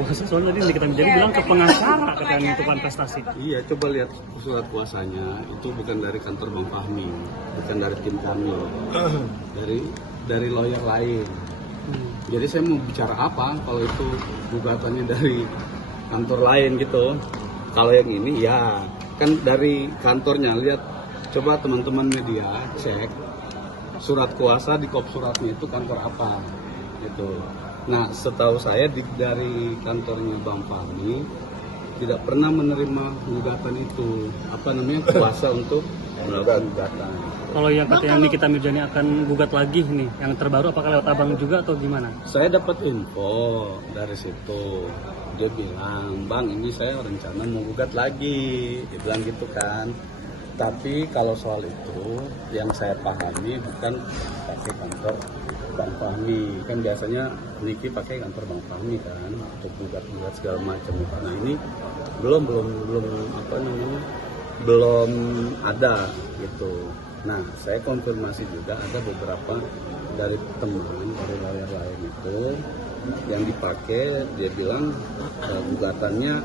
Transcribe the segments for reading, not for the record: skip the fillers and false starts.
kuasa, soalnya tadi kita jadi bilang ke pengacara katanya untuk kontestasi. Iya, coba lihat surat kuasanya, itu bukan dari kantor Bang Fahmi, bukan dari tim kami, dari lawyer lain. Jadi saya mau bicara apa kalau itu gugatannya dari kantor lain gitu. Kalau yang ini ya kan dari kantornya. Lihat, coba teman-teman media cek surat kuasa di kop suratnya itu kantor apa gitu. Nah, setahu saya dari kantornya Bang Fahmi tidak pernah menerima gugatan itu, kuasa untuk melakukan gugatan. Kalau yang katanya Nikita Mirzani akan gugat lagi nih, yang terbaru apakah lewat abang juga atau gimana? Saya dapat info dari situ, dia bilang, Bang, ini saya rencana mau gugat lagi, dia bilang gitu kan. Tapi kalau soal itu yang saya pahami bukan pakai kantor Bang Fahmi, kan biasanya Niki pakai kantor Bang Fahmi kan untuk gugat-gugat segala macam. Nah ini belum ada gitu. Nah, saya konfirmasi juga ada beberapa dari teman dari lawyer lain itu yang dipakai, dia bilang gugatannya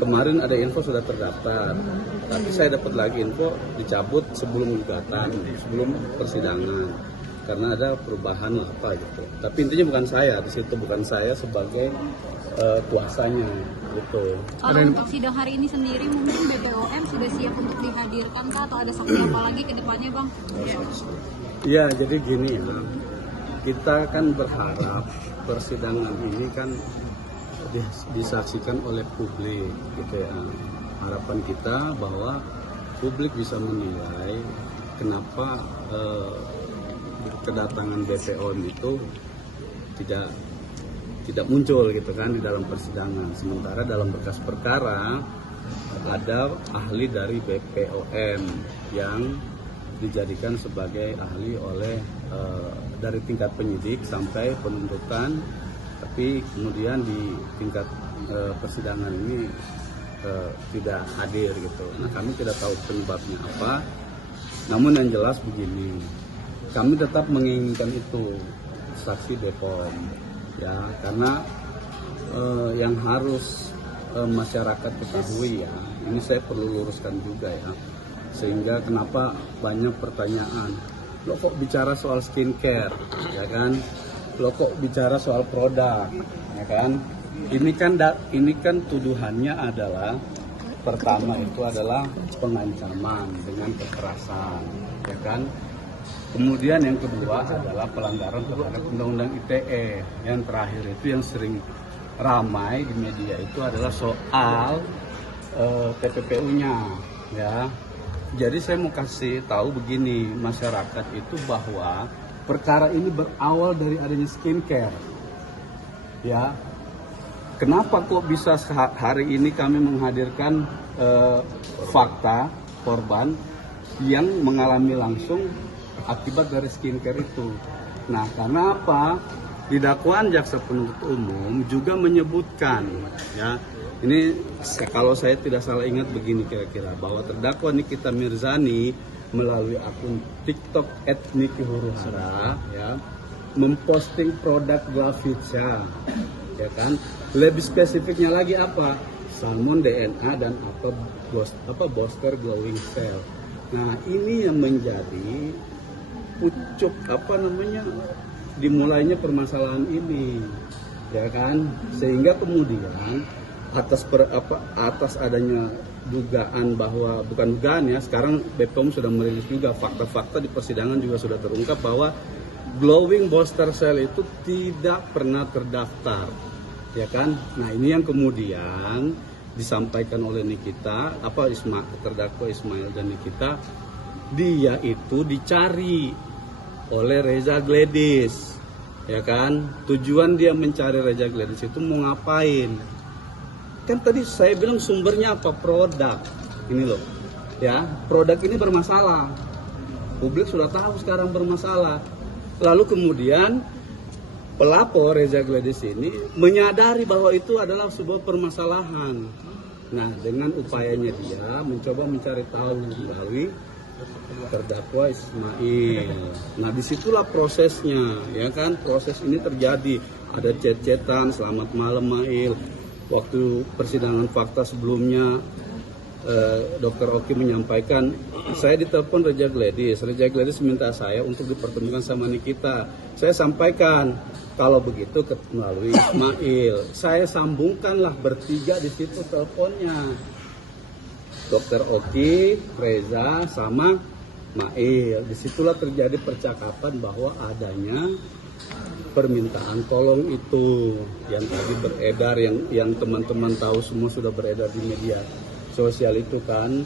kemarin ada info sudah terdaftar, tapi saya dapat lagi info dicabut sebelum gugatan, sebelum persidangan karena ada perubahan lah apa gitu. Tapi intinya bukan saya di situ, bukan saya sebagai kuasanya gitu. Kalau untuk sidang hari ini sendiri mungkin BPOM sudah siap untuk dihadirkan kah, atau ada saksi apa lagi ke depannya, Bang? Iya, jadi gini ya, kita kan berharap persidangan ini kan disaksikan oleh publik gitu ya. Harapan kita bahwa publik bisa menilai kenapa kedatangan BPOM itu tidak muncul gitu kan di dalam persidangan. Sementara dalam berkas perkara ada ahli dari BPOM yang dijadikan sebagai ahli oleh dari tingkat penyidik sampai penuntutan, tapi kemudian di tingkat persidangan ini tidak hadir gitu. Nah, kami tidak tahu penyebabnya apa. Namun yang jelas begini, kami tetap menginginkan itu saksi BPOM ya, karena yang harus masyarakat ketahui ya, ini saya perlu luruskan juga ya, sehingga kenapa banyak pertanyaan, lo kok bicara soal skincare ya kan, lo kok bicara soal produk ya kan. Ini kan tuduhannya adalah pertama itu adalah pengancaman dengan kekerasan ya kan. Kemudian yang kedua adalah pelanggaran terhadap Undang-Undang ITE. Yang terakhir itu yang sering ramai di media itu adalah soal TPPU-nya ya. Jadi saya mau kasih tahu begini masyarakat itu bahwa perkara ini berawal dari adanya skincare ya. Kenapa kok bisa hari ini kami menghadirkan fakta korban yang mengalami langsung akibat dari skincare itu. Nah, karena apa? Di dakwaan jaksa penuntut umum juga menyebutkan ya. Ini kalau saya tidak salah ingat begini kira-kira, bahwa terdakwa Nikita Mirzani melalui akun TikTok @niki_huru-hara ya memposting produk Glavica ya kan. Lebih spesifiknya lagi apa? Salmon DNA dan booster glowing cell. Nah, ini yang menjadi pucuk dimulainya permasalahan ini ya kan, sehingga kemudian atas adanya dugaan bahwa bukan dugaan ya, sekarang BPOM sudah merilis juga fakta-fakta di persidangan juga sudah terungkap bahwa glowing booster cell itu tidak pernah terdaftar ya kan. Nah, ini yang kemudian disampaikan oleh Nikita terdakwa Ismail dan Nikita, dia itu dicari oleh Reza Gladys ya kan. Tujuan dia mencari Reza Gladys itu mau ngapain? Kan tadi saya bilang sumbernya apa? Produk ini loh ya, produk ini bermasalah, publik sudah tahu sekarang bermasalah. Lalu kemudian pelapor Reza Gladys ini menyadari bahwa itu adalah sebuah permasalahan. Nah, dengan upayanya dia mencoba mencari tahu melalui terdakwa Ismail. Nah, disitulah prosesnya ya kan. Proses ini terjadi, ada chat-chatan, selamat malam Mail, waktu persidangan fakta sebelumnya Dr. Oki menyampaikan, saya ditelepon Reja Gladys minta saya untuk dipertemukan sama Nikita. Saya sampaikan kalau begitu melalui Ismail. Saya sambungkanlah bertiga di situ teleponnya. Dr. Oki, Reza, sama Mail. Disitulah terjadi percakapan bahwa adanya permintaan tolong itu yang tadi beredar, yang teman-teman tahu semua sudah beredar di media sosial itu kan,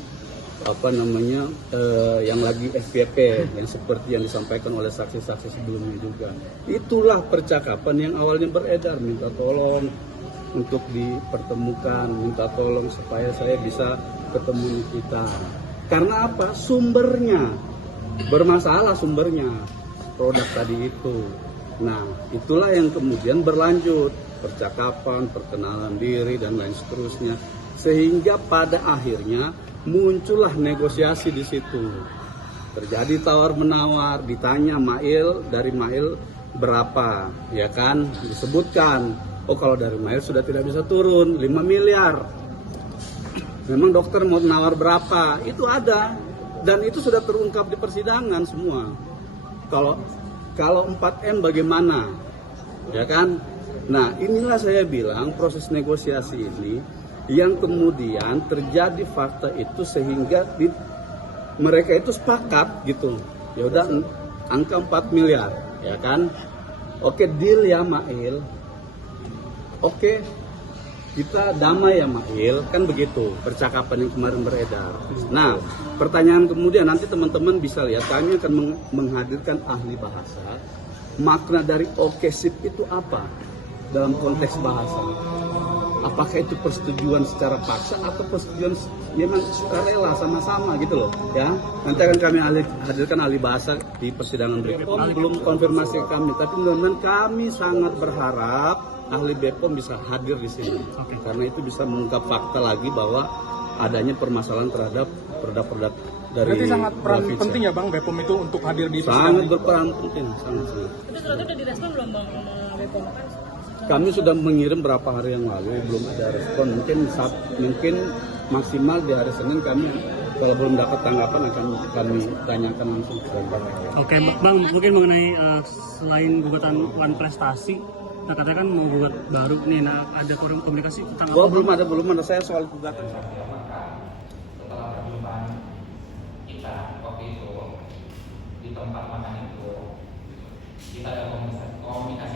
yang lagi FPP, yang seperti yang disampaikan oleh saksi-saksi sebelumnya juga. Itulah percakapan yang awalnya beredar, minta tolong untuk dipertemukan, minta tolong supaya saya bisa ketemu kita. Karena apa? Sumbernya bermasalah, produk tadi itu. Nah, itulah yang kemudian berlanjut percakapan, perkenalan diri dan lain seterusnya, sehingga pada akhirnya muncullah negosiasi di situ. Terjadi tawar menawar, ditanya dari Mail berapa, ya kan? Disebutkan, oh kalau dari Mail sudah tidak bisa turun 5 miliar. Memang dokter mau nawar berapa? Itu ada, dan itu sudah terungkap di persidangan semua. Kalau 4M bagaimana? Ya kan? Nah, inilah saya bilang proses negosiasi ini yang kemudian terjadi fakta itu sehingga mereka itu sepakat gitu. Ya udah angka 4 miliar, ya kan? Oke, deal ya Mail. Oke, kita damai ya Mail, kan begitu percakapan yang kemarin beredar. Nah, pertanyaan kemudian nanti teman-teman bisa lihat, kami akan menghadirkan ahli bahasa. Makna dari oke sip itu apa dalam konteks bahasa? Apakah itu persetujuan secara paksa atau persetujuan memang sukarela sama-sama gitu loh, ya. Nanti akan kami hadirkan ahli bahasa di persidangan berikutnya. Belum konfirmasi ke kami, tapi mudah-mudahan kami sangat berharap ahli BPOM bisa hadir di sini. Karena itu bisa mengungkap fakta lagi bahwa adanya permasalahan terhadap produk-produk dari. Berarti sangat peran Grafisa. penting ya Bang BPOM itu untuk hadir di Sangat berperan penting, sangat. Itu suratnya udah direspon belum Bang sama BPOM? Kami sudah mengirim berapa hari yang lalu, belum ada respon. Mungkin maksimal di hari Senin kami, kalau belum dapat tanggapan akan kami tanyakan langsung ke Bapak. Oke, Bang, mungkin mengenai selain gugatan Wan Prestasi, nah katanya kan mau gugat baru nih, nah ada komunikasi tentang Oh, belum ada saya soal gugatan. Setelah perjumpaan kita waktu itu di tempat makan itu, kita ada komunikasi